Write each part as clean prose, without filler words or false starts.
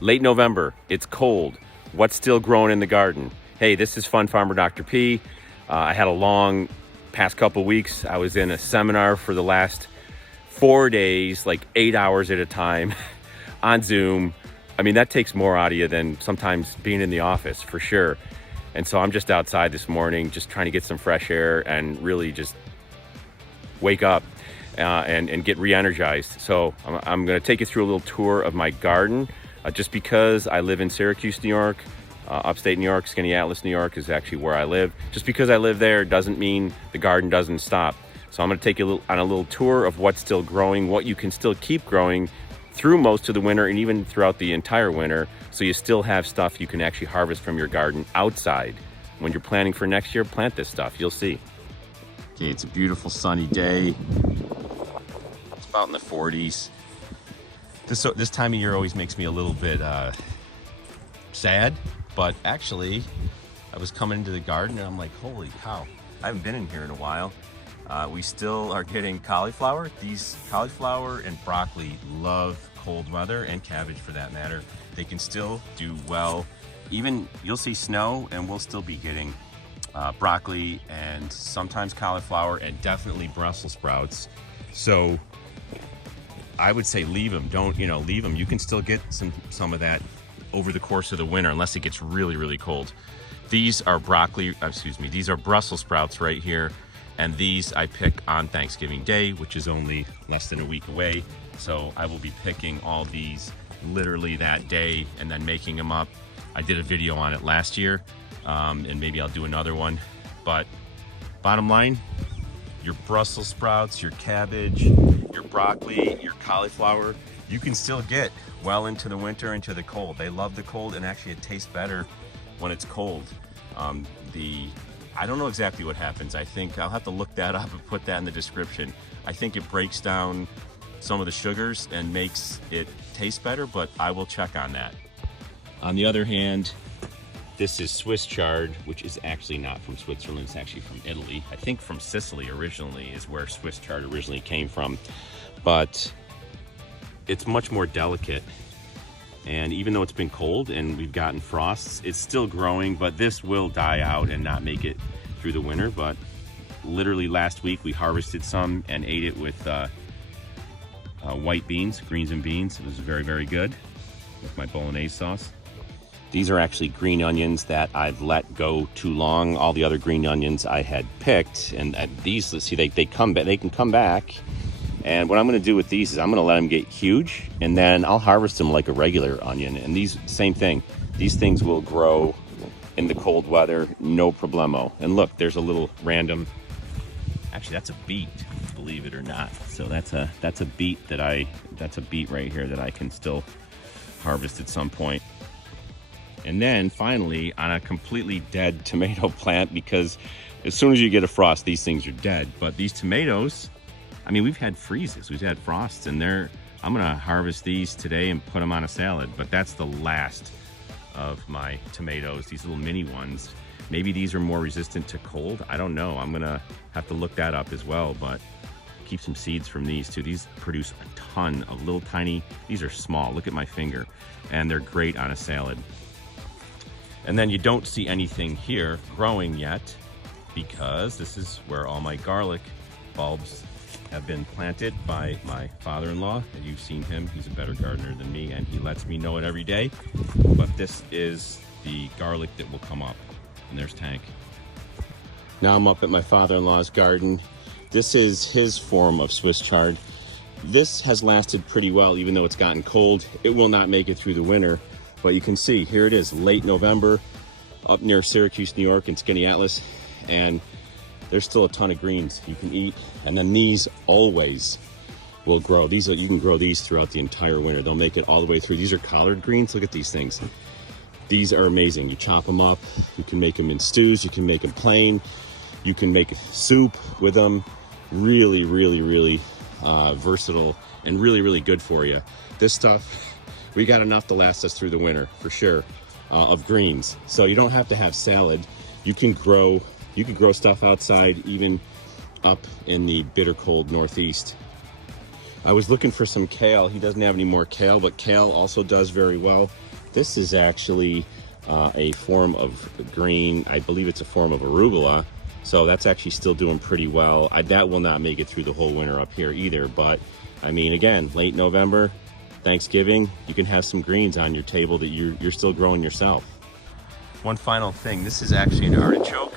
Late November, it's cold. What's still growing in the garden? Hey, this is Fun Farmer Dr. P. I had a long past couple weeks. I was in a seminar for the last 4 days, like 8 hours at a time on Zoom. I mean, that takes more out of you than sometimes being in the office, for sure. And so I'm just outside this morning, just trying to get some fresh air and really just wake up and get re-energized. So I'm going to take you through a little tour of my garden. Just because I live in Syracuse, New York, upstate New York, Skaneateles, New York is actually where I live. Just because I live there doesn't mean the garden doesn't stop. So I'm going to take you on a little tour of what's still growing, what you can still keep growing through most of the winter and even throughout the entire winter. So you still have stuff you can actually harvest from your garden outside. When you're planning for next year, plant this stuff. You'll see. Okay, it's a beautiful sunny day. It's about in the 40s. This time of year always makes me a little bit sad, but actually I was coming into the garden and I'm like, holy cow, I haven't been in here in a while. We still are getting cauliflower. These cauliflower and broccoli love cold weather, and cabbage for that matter. They can still do well. Even you'll see snow and we'll still be getting broccoli and sometimes cauliflower and definitely Brussels sprouts. So I would say leave them. Don't, leave them. You can still get some of that over the course of the winter unless it gets really, really cold. These are these are Brussels sprouts right here. And these I pick on Thanksgiving Day, which is only less than a week away. So I will be picking all these literally that day and then making them up. I did a video on it last year, and maybe I'll do another one. But bottom line, your Brussels sprouts, your cabbage, your broccoli, your cauliflower, you can still get well into the winter, into the cold. They love the cold, and actually it tastes better when it's cold. I don't know exactly what happens. I think I'll have to look that up and put that in the description. I think it breaks down some of the sugars and makes it taste better, but I will check on that. On the other hand, this is Swiss chard, which is actually not from Switzerland, it's actually from Italy. I think from Sicily originally is where Swiss chard originally came from, but it's much more delicate. And even though it's been cold and we've gotten frosts, it's still growing, but this will die out and not make it through the winter. But literally last week we harvested some and ate it with white beans, greens and beans. It was very, very good with my bolognese sauce. These are actually green onions that I've let go too long. All the other green onions I had picked, and these, let's see, they can come back. And what I'm going to do with these is I'm going to let them get huge, and then I'll harvest them like a regular onion. And these, same thing, these things will grow in the cold weather, no problemo. And look, there's a little random, actually that's a beet, believe it or not. So that's a beet that's a beet right here that I can still harvest at some point. And then finally, on a completely dead tomato plant, because as soon as you get a frost, these things are dead. But these tomatoes, I mean, we've had freezes, we've had frosts, and I'm gonna harvest these today and put them on a salad. But that's the last of my tomatoes, these little mini ones. Maybe these are more resistant to cold, I don't know. I'm gonna have to look that up as well, but keep some seeds from these too. These produce a ton of little tiny, these are small, look at my finger, and they're great on a salad. And then you don't see anything here growing yet because this is where all my garlic bulbs have been planted by my father-in-law. You've seen him, he's a better gardener than me, and he lets me know it every day. But this is the garlic that will come up. And there's Tank. Now I'm up at my father-in-law's garden. This is his form of Swiss chard. This has lasted pretty well, even though it's gotten cold. It will not make it through the winter. But you can see, here it is, late November, up near Syracuse, New York, in Skaneateles, and there's still a ton of greens you can eat. And then these always will grow. You can grow these throughout the entire winter. They'll make it all the way through. These are collard greens. Look at these things. These are amazing. You chop them up. You can make them in stews. You can make them plain. You can make soup with them. Really, really, really versatile and really, really good for you. This stuff, we got enough to last us through the winter for sure, of greens. So you don't have to have salad. You can grow stuff outside, even up in the bitter cold Northeast. I was looking for some kale. He doesn't have any more kale, but kale also does very well. This is actually a form of green. I believe it's a form of arugula. So that's actually still doing pretty well. That will not make it through the whole winter up here either. But I mean, again, late November, Thanksgiving, you can have some greens on your table that you're still growing yourself. One final thing, this is actually an artichoke,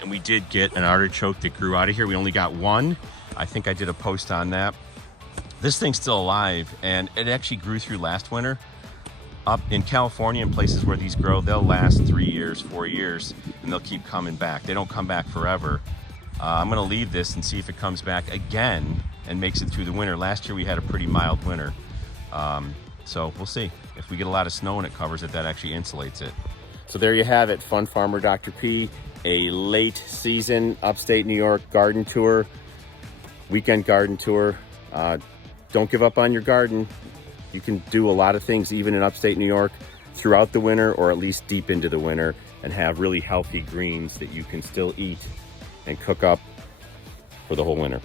and we did get an artichoke that grew out of here. We only got one. I think I did a post on that. This thing's still alive, and it actually grew through last winter. Up in California and places where these grow, they'll last 3 years, 4 years, and they'll keep coming back. They don't come back forever. I'm gonna leave this and see if it comes back again and makes it through the winter. Last year we had a pretty mild winter. So we'll see. If we get a lot of snow and it covers it, that actually insulates it. So there you have it, Fun Farmer Dr. P, a late season upstate New York garden tour, weekend garden tour. Don't give up on your garden. You can do a lot of things even in upstate New York throughout the winter, or at least deep into the winter, and have really healthy greens that you can still eat and cook up for the whole winter.